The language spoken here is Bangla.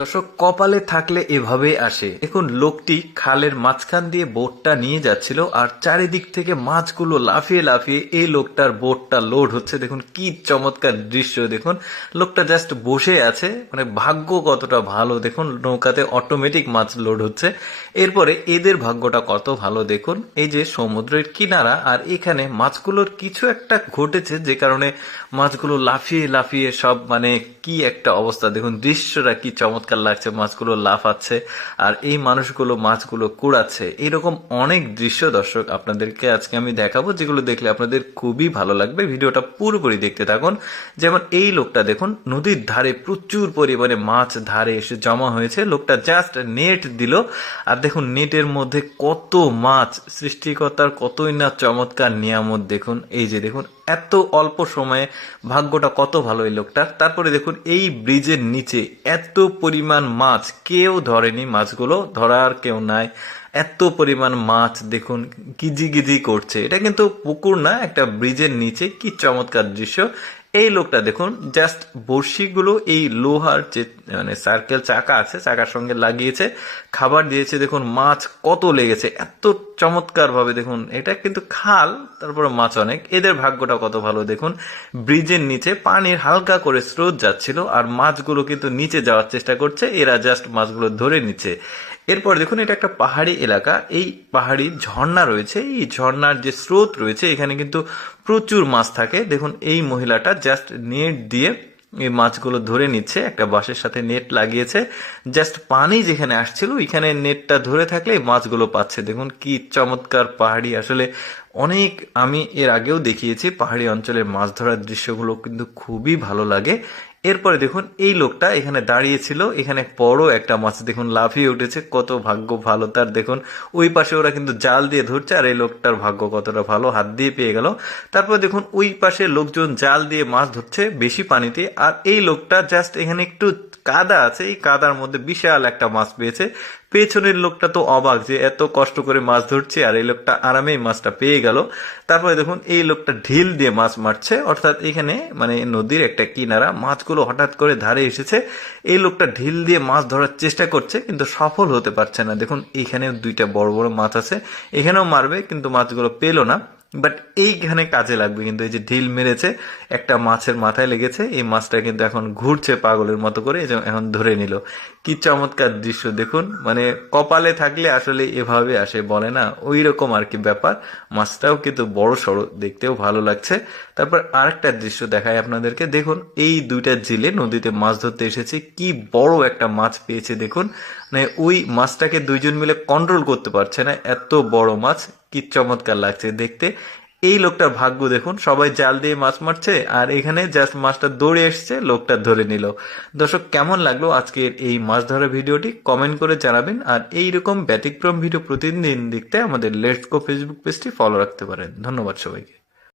দর্শক, কপালে থাকলে এভাবেই আসে। দেখুন, লোকটি খালের মাঝখান দিয়ে বোটটা নিয়ে যাচ্ছিল আর চারিদিক থেকে মাছগুলো লাফিয়ে লাফিয়ে এই লোকটার বোটটা লোড হচ্ছে। দেখুন, কি চমৎকার দৃশ্য। দেখুন, লোকটা জাস্ট বসে আছে। মানে ভাগ্য কতটা ভালো। দেখুন, নৌকাতে অটোমেটিক মাছ লোড হচ্ছে। এরপরে এদের ভাগ্যটা কত ভালো দেখুন। এই যে সমুদ্রের কিনারা আর এখানে মাছগুলোর কিছু একটা ঘটেছে যে কারণে মাছগুলো লাফিয়ে লাফিয়ে সব মানে কি একটা অবস্থা। দেখুন, দৃশ্যটা কি চমৎকার। লাগছে, মাছগুলো লাফাচ্ছে, আর এই মানুষগুলো মাছগুলো কুড়াচ্ছে। এরকম অনেক দৃশ্য দর্শক আপনাদেরকে আজকে আমি দেখাবো, যেগুলো দেখলে আপনাদের খুবই ভালো লাগবে। ভিডিওটা পুরোপুরি দেখতে থাকুন। যেমন এই লোকটা দেখুন, নদীর ধারে প্রচুর পরিমাণে মাছ ধারে এসে জমা হয়েছে। লোকটা জাস্ট নেট দিল। আর দেখুন, নেটের মধ্যে কত মাছ, সৃষ্টিকর্তার কতই না চমৎকার নিয়ামত দেখুন। এই যে দেখুন এত অল্প সময়ে ভাগ্যটা কত ভালো এই লোকটার? তারপরে দেখুন, এই ব্রিজের নিচে এত পরিমাণ মাছ কেউ ধরেনি। মাছগুলো ধরার কেউ নাই। এত পরিমাণ মাছ দেখুন গিজি গিজি করছে। এটা কিন্তু পুকুর না, একটা ব্রিজের নিচে। কি চমৎকার দৃশ্য। এই লোকটা দেখুন জাস্ট বড়শিগুলো, এই লোহার যে মানে সার্কেল চাকা আছে, চাকার সঙ্গে লাগিয়েছে, খাবার দিয়েছে। দেখুন, মাছ কত লেগেছে। এত চমৎকার ভাবে দেখুন, এটা কিন্তু খাল, তারপরে মাছ অনেক। এদের ভাগ্যটা কত ভালো দেখুন। ব্রিজের নিচে পানির হালকা করে স্রোত যাচ্ছিল, আর মাছগুলো কিন্তু নিচে যাওয়ার চেষ্টা করছে। এরা জাস্ট মাছগুলো ধরে নিচ্ছে। এরপর দেখুন, এটা একটা পাহাড়ি এলাকা। এই পাহাড়ি ঝর্ণা রয়েছে। এই ঝর্ণার যে স্রোত রয়েছে, এখানে কিন্তু প্রচুর মাছ থাকে। দেখুন, এই মহিলাটা জাস্ট নেট দিয়ে এই মাছগুলো ধরে নিচ্ছে, একটা বাঁশের সাথে নেট লাগিয়েছে। জাস্ট পানি যেখানে আসছিল, ওইখানে নেটটা ধরে থাকলে মাছগুলো পাচ্ছে। দেখুন, কি চমৎকার পাহাড়ি। আসলে অনেক আমি এর আগেও দেখিয়েছি, পাহাড়ি অঞ্চলের মাছ ধরার দৃশ্যগুলো কিন্তু খুবই ভালো লাগে। এরপরে দেখুন, এই লোকটা এখানে দাঁড়িয়েছিল, এখানে বড় একটা মাছ, দেখুন, লাফিয়ে উঠেছে, কত ভাগ্য ভালো তার, দেখুন, ওই পাশে ওরা কিন্তু জাল দিয়ে ধরছে, আর এই লোকটার ভাগ্য কতটা ভালো, হাত দিয়ে পেয়ে গেল। তারপর দেখুন, ওই পাশে লোকজন জাল দিয়ে মাছ ধরছে বেশি পানিতে, আর এই লোকটা জাস্ট এখানে একটু কাদা আছে, এই কাদার মধ্যে বিশাল একটা মাছ পেয়েছে। পেছনের লোকটা তো অবাক যে এত কষ্ট করে মাছ ধরছে আর এই লোকটা আরামেই মাছটা পেয়ে গেল। তারপরে দেখুন, এই লোকটা ঢিল দিয়ে মাছ মারছে। অর্থাৎ এখানে মানে নদীর একটা কিনারা, মাছগুলো হঠাৎ করে ধারে এসেছে। এই লোকটা ঢিল দিয়ে মাছ ধরার চেষ্টা করছে, কিন্তু সফল হতে পারছে না। দেখুন, এখানেও দুইটা বড় বড় মাছ আছে। এখানেও মারবে, কিন্তু মাছগুলো পেল না। বাট এইখানে কাজে লাগবে কিন্তু এই যে ঢিল মেরেছে, একটা মাছের মাথায় লেগেছে, এই মাছটা কিন্তু এখন ঘুরছে পাগলের মতো করে এখন ধরে নিল। কি চমৎকার দৃশ্য, দেখুন। মানে কপালে থাকলে আসলে এভাবে আসে, বলে না? ওই রকম আর কি ব্যাপার। মাছটাও কিন্তু বড় সড়ো, দেখতেও ভালো লাগছে। তারপর আরেকটা দৃশ্য দেখায় আপনাদেরকে। দেখুন, এই দুইটা জেলে নদীতে মাছ ধরতে এসেছে। কি বড় একটা মাছ পেয়েছে, দেখুন। মানে ওই মাছটাকে দুইজন মিলে কন্ট্রোল করতে পারছে না, এত বড় মাছ। কি চমৎকার লাগছে দেখতে। এই লোকটার ভাগ্য দেখুন, সবাই জাল দিয়ে মাছ মারছে, আর এখানে জাস্ট মাছটা দৌড়ে এসছে, লোকটা ধরে নিল। দর্শক, কেমন লাগল আজকের এই মাছ ধরা ভিডিওটি? কমেন্ট করে জানাবেন, আর এই রকম ব্যতিক্রম ভিডিও প্রতিদিন দেখতে আমাদের লেটস গো ফেসবুক পেজটি ফলো রাখতে পারেন। ধন্যবাদ সবাইকে।